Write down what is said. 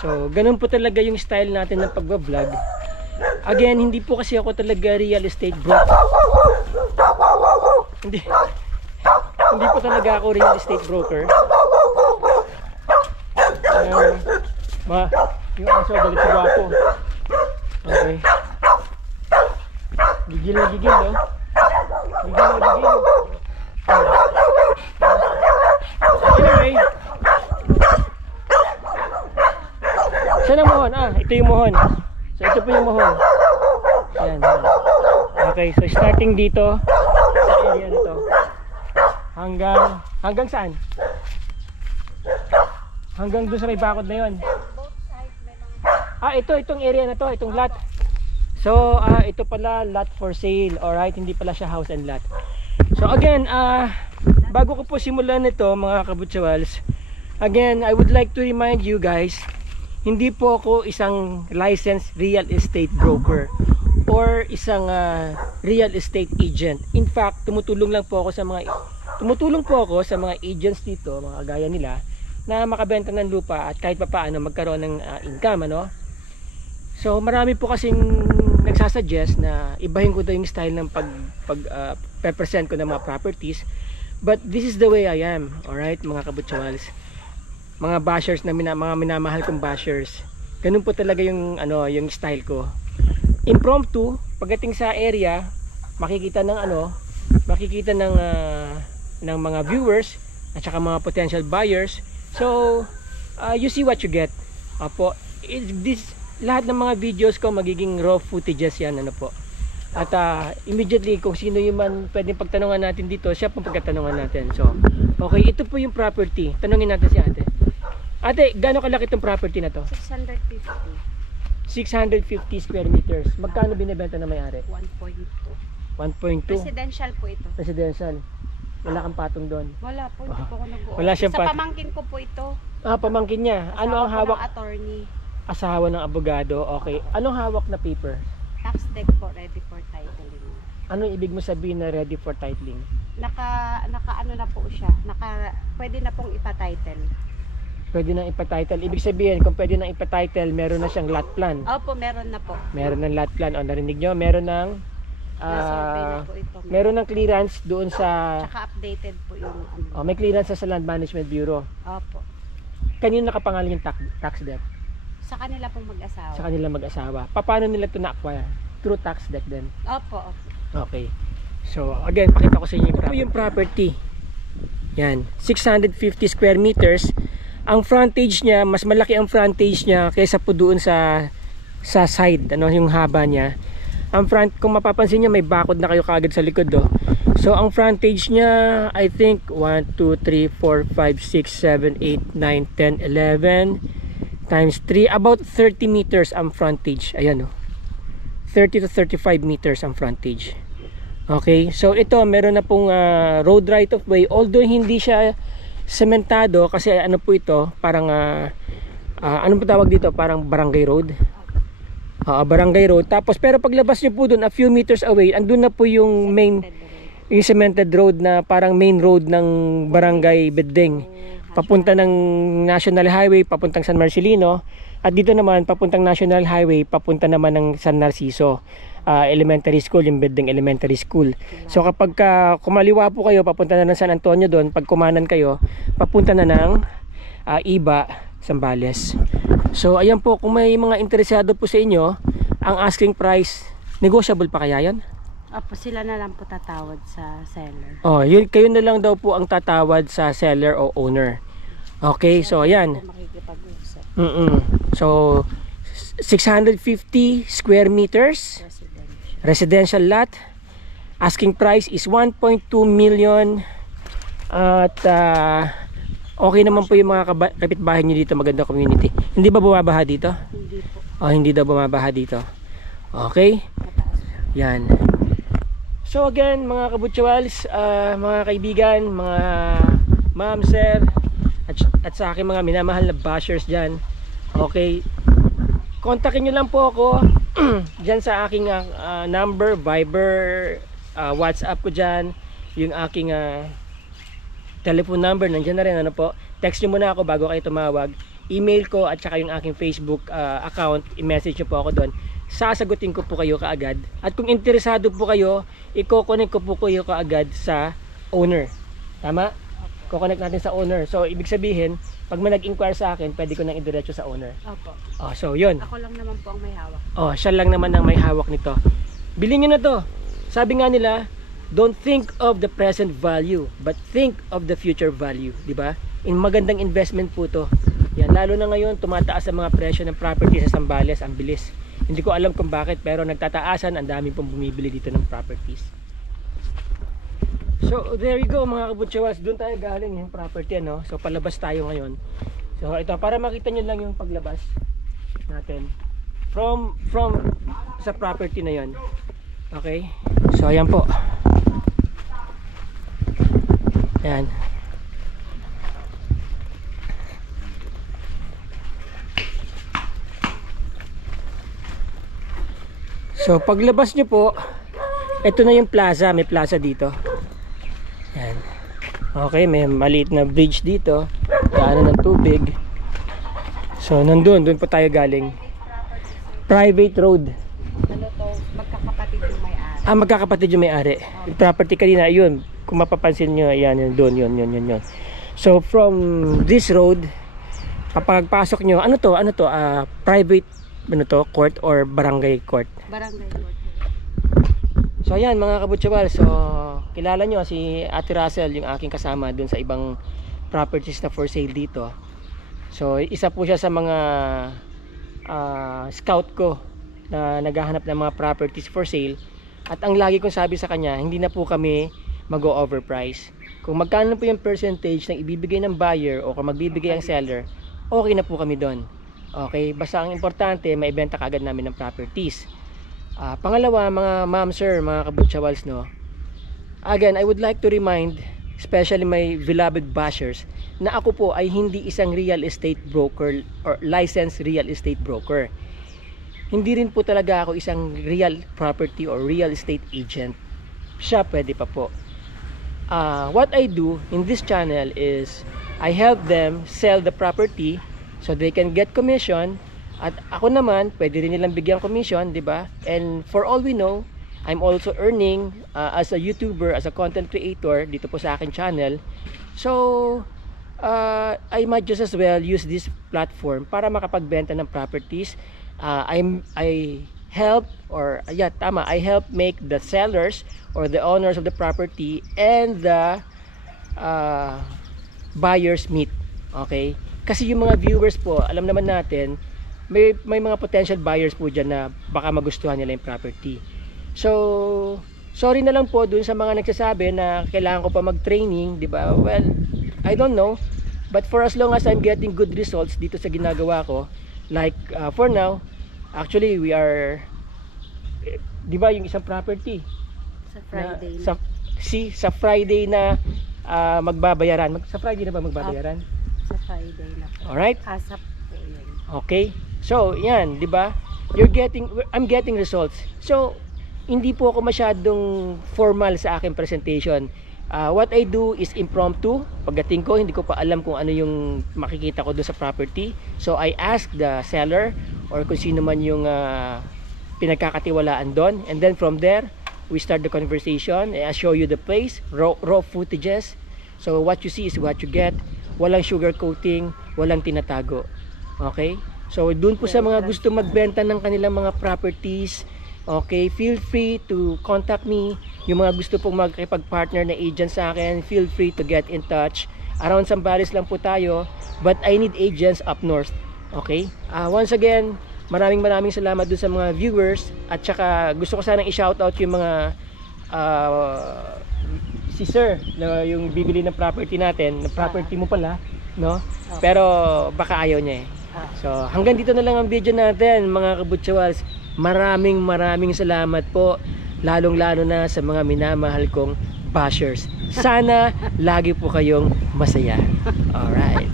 So, ganun po talaga yung style natin ng pagbablog. Again, hindi po kasi ako talaga real estate broker. Hindi po talaga ako real estate broker. Yung aso, galit sa gwapo. Okay. Gigil na gigil, no? Gigil na gigil. Anyway. Saan ang mohon? Ito yung mohon. So, ito po yung mohon. Ayan. Okay, so starting dito sa area nito. Hanggang saan? Hanggang doon sa may bakod na yun. Itong area na to, itong lot. So, ito pala lot for sale. Alright, hindi pala siya house and lot. So again, bago ko po simulan ito mga kabutsawals, again, I would like to remind you guys, hindi po ako isang licensed real estate broker or isang real estate agent. In fact, tumutulong po ako sa mga agents dito, mga gaya nila, na makabenta ng lupa at kahit papaano magkaroon ng income, ano? So marami po kasing nagsasuggest na ibahin ko daw yung style ng present ko ng mga properties, but this is the way I am. Alright mga kabutsawals, mga bashers na mga minamahal kong bashers, ganun po talaga yung yung style ko. Impromptu, pagdating sa area, makikita ng mga viewers at saka mga potential buyers. So you see what you get. Apo, lahat ng mga videos ko magiging raw footages yan, ano po. At immediately kung sino yung man pwedeng pagtanungan natin dito, siya pong pagkatanungan natin. So okay, ito po yung property. Tanungin natin si ate. Ate, gaano kalaki itong property na to? 650. 650 square meters. Magkano binibenta na may-ari? 1.2. 1.2? Residential po ito. Residential. Wala kang patong doon? Wala po, hindi po ako nag-o. Wala siyang sa pamangkin ko po ito. Pamangkin niya. Ano ang hawak? Attorney. Asawa ng abogado. Okay. Anong hawak na paper? Tax deck po, ready for titling. Ano ibig mo sabihin na ready for titling? Naka ano na po siya. Pwede na pong ipa-title. Pwede nang ipa-title. Ibig sabihin, kung pwede nang ipa-title, meron na siyang lot plan. Opo, meron na po. Meron ng lot plan. O, narinig nyo? Meron ng meron ng clearance doon sa... Tsaka updated po yung may clearance sa Land Management Bureau. Opo. Kanino nakapangalan yung tax debt? Sa kanila pong mag-asawa. Sa kanila mag-asawa. Paano nila ito na-acquire? Through tax debt din? Opo. Okay. So, again, pakita ko sa inyo yung property. Yan. 650 square meters. Ang frontage niya, mas malaki ang frontage niya kaysa po doon sa side, yung haba niya. Ang front, kung mapapansin niyo, may bakod na kayo kaagad sa likod, do. So, ang frontage niya, I think, 1, 2, 3, 4, 5, 6, 7, 8, 9, 10, 11 times 3, about 30 meters ang frontage. Ayan, 30 to 35 meters ang frontage. Okay, so ito, meron na pong road right of way, although hindi siya sementado, kasi ano po ito, parang ano po tawag dito, parang barangay road. Barangay road. Tapos pero paglabas niyo po doon, a few meters away, andun na po yung yung cemented road na parang main road ng barangay Bedeng, papunta ng National Highway papuntang San Marcelino, at dito naman papuntang National Highway papunta naman ng San Narciso Elementary School, yung Bedeng Elementary School. So kapag kumaliwa po kayo, papunta na ng San Antonio doon. Pag kumanan kayo, papunta na ng Iba, Zambales. So ayan po, kung may mga interesado po sa inyo, ang asking price, negotiable pa kaya yan? Opo, sila na lang po tatawad sa seller. Yun, kayo na lang daw po ang tatawad sa seller o owner. Okay, so ayan. So 650 square meters residential lot. Asking price is 1.2 million. At okay naman po yung mga kapitbahay nyo dito, maganda community. Hindi ba bumabaha dito? Hindi po. Hindi daw bumabaha dito. Okay? Yan. So again, mga kabutsawals, mga kaibigan, mga ma'am, sir, at sa aking mga minamahal na bashers dyan, okay, kontakin nyo lang po ako dyan sa aking number, Viber, WhatsApp ko dyan, yung aking telephone number, nandyan na rin, ano po. Text nyo muna ako bago kayo tumawag. email ko at saka yung aking Facebook account, i-message nyo po ako doon. Sasagutin ko po kayo kaagad. At kung interesado po kayo, i-connect ko po kayo kaagad sa owner. Tama? Ko-connect natin sa owner. So, ibig sabihin, pag may nag-inquire sa akin, pwede ko nang idiretso sa owner. Opo. Oh, so, yun. Ako lang naman po ang may hawak. Oh, siya lang naman ang may hawak nito. Bilhin nyo na to. Sabi nga nila, don't think of the present value, but think of the future value. Diba? In magandang investment po to. Yan, lalo na ngayon, tumataas ang mga presyo ng property sa Zambales. Ang bilis. Hindi ko alam kung bakit, pero nagtataasan. Ang dami pong bumibili dito ng properties. So there you go mga kabutsawas, doon tayo galing yung property, ano? So palabas tayo ngayon. So ito, para makita nyo lang yung paglabas natin from sa property na yon. Okay, so ayan po, ayan. So paglabas nyo po, ito na yung plaza, may plaza dito. Yan. Okay, may maliit na bridge dito. Daanan ng tubig. So, doon po tayo galing. Private road. Ano to, magkakapatid yung may-ari. Magkakapatid yung may-ari. Yung property kanina, yun. Kung mapapansin nyo, yan, doon, yun. So, from this road, papagpasok nyo, ano to? Private, court or barangay court? Barangay court. So ayan mga kabutsawal, so kilala nyo si Ate Russell, yung aking kasama dun sa ibang properties na for sale dito. So isa po siya sa mga scout ko na naghahanap ng mga properties for sale. At ang lagi kong sabi sa kanya, hindi na po kami mag-overprice. Kung magkano po yung percentage na ibibigay ng buyer o kung magbibigay ang seller, okay na po kami doon. Okay, basta ang importante, maibenta kagad namin ng properties. Pangalawa, mga ma'am, sir, mga kabutsawals, no? Again, I would like to remind, especially my beloved bashers, na ako po ay hindi isang real estate broker or licensed real estate broker. Hindi rin po talaga ako isang real property or real estate agent. Siya pwede pa po. What I do in this channel is I help them sell the property so they can get commission. At ako naman, pwede rin nilang bigyan commission, di ba? And for all we know, I'm also earning as a YouTuber, as a content creator dito po sa akin channel. So, I might just as well use this platform para makapagbenta ng properties. I help make the sellers or the owners of the property and the buyers meet. Okay? Kasi yung mga viewers po, alam naman natin, may mga potential buyers po dyan na baka magustuhan nila yung property. So, sorry na lang po dun sa mga nagsasabi na kailangan ko pa mag-training, di ba? Well, I don't know. But for as long as I'm getting good results dito sa ginagawa ko, like for now, actually we are, di ba yung isang property? Sa Friday Na, sa Friday na magbabayaran. Sa Friday na ba magbabayaran? Sa Friday na po. Alright? Asap po yun. Okay? So, yan, 'di ba? I'm getting results. So, hindi po ako masyadong formal sa aking presentation. What I do is impromptu. Pagdating ko, hindi ko pa alam kung ano yung makikita ko doon sa property. So, I ask the seller or kung sino man yung pinagkakatiwalaan doon. And then from there, we start the conversation. I show you the place, raw footages. So, what you see is what you get. Walang sugar coating, walang tinatago. Okay? So, dun po sa mga gusto magbenta ng kanilang mga properties, okay, feel free to contact me. Yung mga gusto pong magkipag-partner na agent sa akin, feel free to get in touch. Around Zambales lang po tayo, but I need agents up north. Okay? Once again, maraming salamat dun sa mga viewers. At saka, gusto ko sanang i-shoutout yung mga si sir, na yung bibili ng property natin, na property mo pala, no? Pero baka ayaw niya eh. So, hanggang dito na lang ang video natin, mga kabutsawals. Maraming salamat po, lalong-lalo na sa mga minamahal kong bashers. Sana lagi po kayong masaya. Alright.